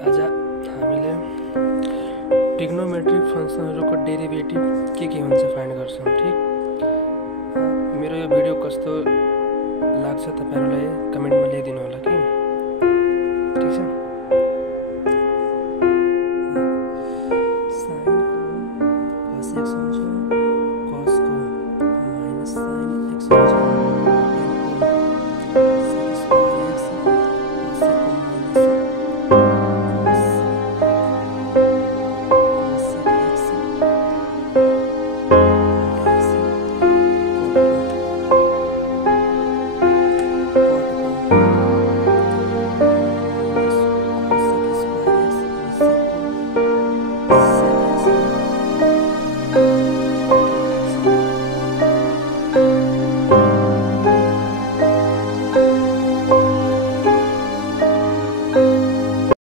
आज हामीले trigonometric फङ्सनहरूको derivative के हुन्छ फाइन्ड गर्छौँ। ठिक, मेरो यो भिडियो कस्तो लाग्छ तपाईहरुलाई कमेन्टमा लेखिदिनु होला कि।